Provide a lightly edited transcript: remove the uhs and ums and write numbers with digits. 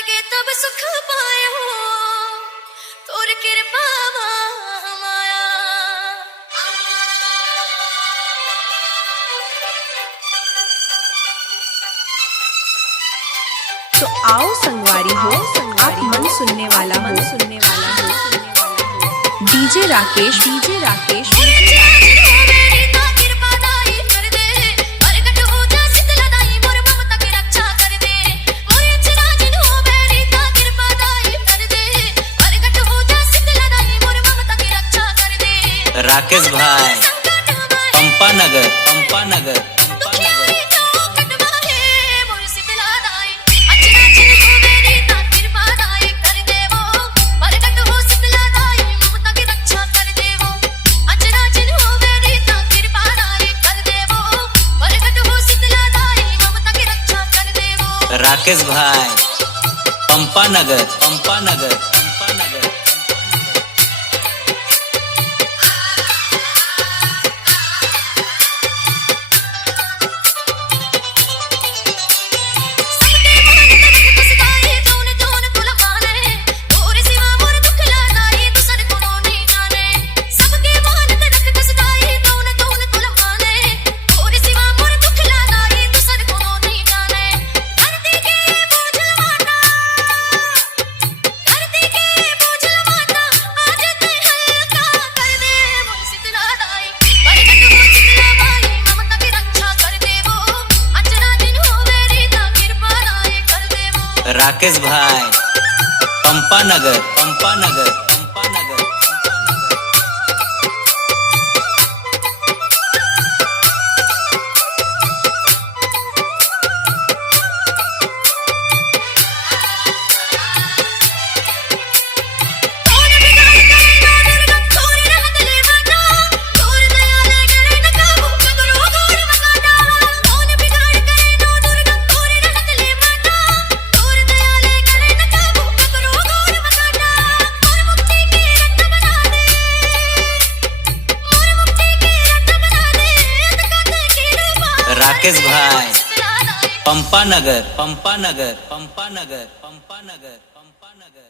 वर्गे तब सुख पायो तोर कृपा माया। तो आओ संगवारी हो, आप मन सुनने वाला हो, डीजे राकेश, डीजे राकेश। राकेश भाई पंपा नगर, पंपा नगर, पंपा नगर। राकेश भाई पंपा नगर, पंपा नगर, पंपा नगर। राकेश भाई पंपा नगर, पंपा नगर, पंपा नगर। राकेश भाई पंपा नगर, पंपा नगर, पंपा नगर, पंपा नगर, पंपा नगर।